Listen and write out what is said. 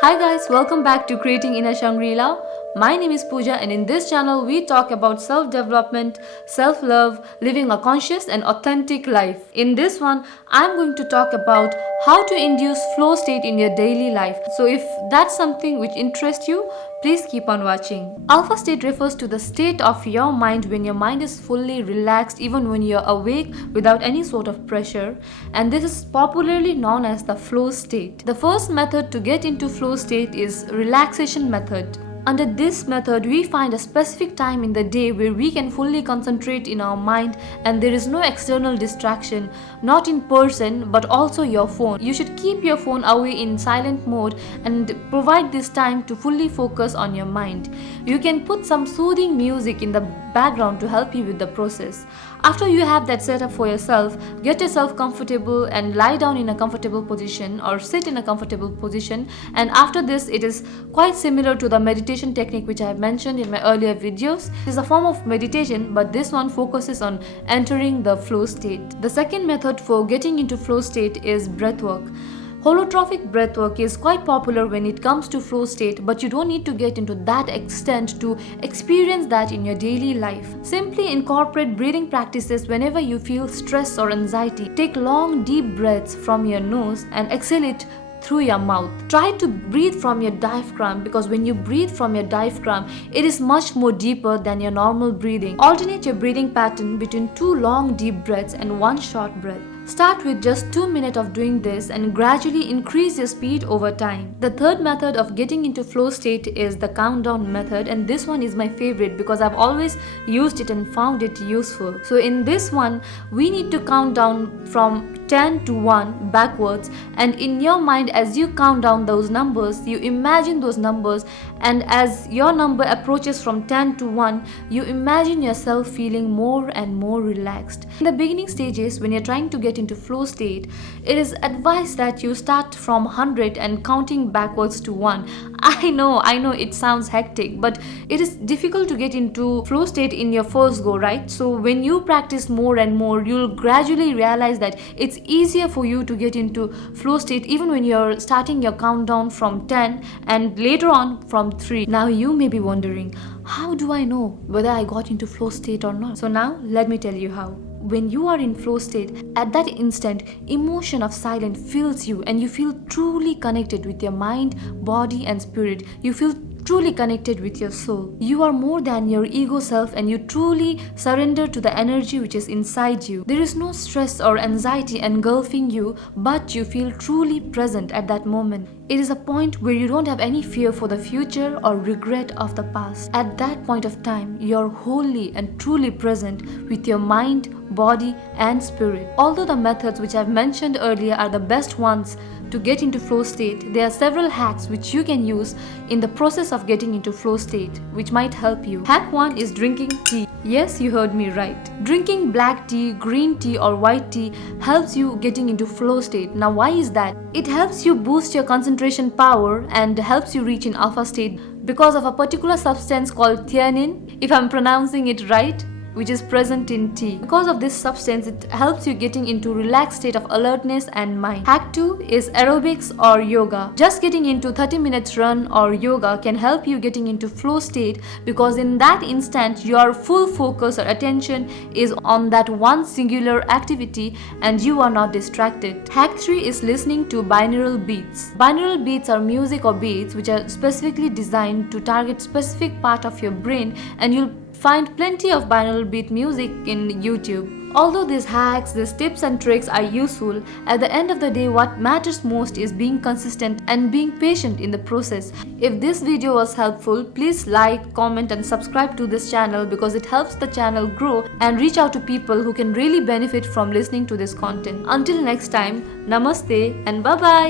Hi guys, welcome back to Creating Inner Shangri-La. My name is Pooja and in this channel we talk about self-development, self-love, living a conscious and authentic life. In this one, I'm going to talk about how to induce flow state in your daily life. So if that's something which interests you, please keep on watching. Alpha state refers to the state of your mind when your mind is fully relaxed even when you're awake without any sort of pressure, and this is popularly known as the flow state. The first method to get into flow state is relaxation method. Under this method, we find a specific time in the day where we can fully concentrate in our mind and there is no external distraction, not in person but also your phone. You should keep your phone away in silent mode and provide this time to fully focus on your mind. You can put some soothing music in the background to help you with the process. After you have that set up for yourself, get yourself comfortable and lie down in a comfortable position or sit in a comfortable position, and after this it is quite similar to the meditation technique which I have mentioned in my earlier videos. It is a form of meditation, but this one focuses on entering the flow state. The second method for getting into flow state is breathwork. Holotrophic breathwork is quite popular when it comes to flow state, but you don't need to get into that extent to experience that in your daily life. Simply incorporate breathing practices whenever you feel stress or anxiety. Take long deep breaths from your nose and exhale it through your mouth. Try to breathe from your diaphragm, because when you breathe from your diaphragm, it is much more deeper than your normal breathing. Alternate your breathing pattern between 2 long deep breaths and 1 short breath. Start with just 2 minutes of doing this and gradually increase your speed over time. The third method of getting into flow state is the countdown method, and this one is my favorite because I've always used it and found it useful. So in this one, we need to count down from 10 to 1 backwards, and in your mind as you count down those numbers, you imagine those numbers, and as your number approaches from 10 to 1, you imagine yourself feeling more and more relaxed. In the beginning stages, when you're trying to get into flow state, it is advised that you start from 100 and counting backwards to 1. I know it sounds hectic, but it is difficult to get into flow state in your first go, right? So when you practice more and more, you'll gradually realize that it's easier for you to get into flow state even when you're starting your countdown from 10 and later on from 3. Now you may be wondering, how do I know whether I got into flow state or not? So now let me tell you how. When you are in flow state, at that instant, emotion of silence fills you and you feel truly connected with your mind, body and spirit. You feel truly connected with your soul. You are more than your ego self and you truly surrender to the energy which is inside you. There is no stress or anxiety engulfing you, but you feel truly present at that moment. It is a point where you don't have any fear for the future or regret of the past. At that point of time, you're wholly and truly present with your mind, body and spirit. Although the methods which I've mentioned earlier are the best ones to get into flow state, there are several hacks which you can use in the process of getting into flow state which might help you. Hack 1 is drinking tea. Yes, you heard me right. Drinking black tea, green tea or white tea helps you getting into flow state. Now why is that? It helps you boost your concentration power and helps you reach in alpha state because of a particular substance called theanine, if I'm pronouncing it right, which is present in tea. Because of this substance, it helps you getting into relaxed state of alertness and mind. Hack 2 is aerobics or yoga. Just getting into 30 minutes run or yoga can help you getting into flow state, because in that instant your full focus or attention is on that one singular activity and you are not distracted. Hack 3 is listening to binaural beats. Binaural beats are music or beats which are specifically designed to target specific part of your brain, and you'll find plenty of binaural beat music in YouTube. Although these hacks, these tips and tricks are useful, at the end of the day what matters most is being consistent and being patient in the process. If this video was helpful, please like, comment and subscribe to this channel because it helps the channel grow and reach out to people who can really benefit from listening to this content. Until next time, namaste and bye bye.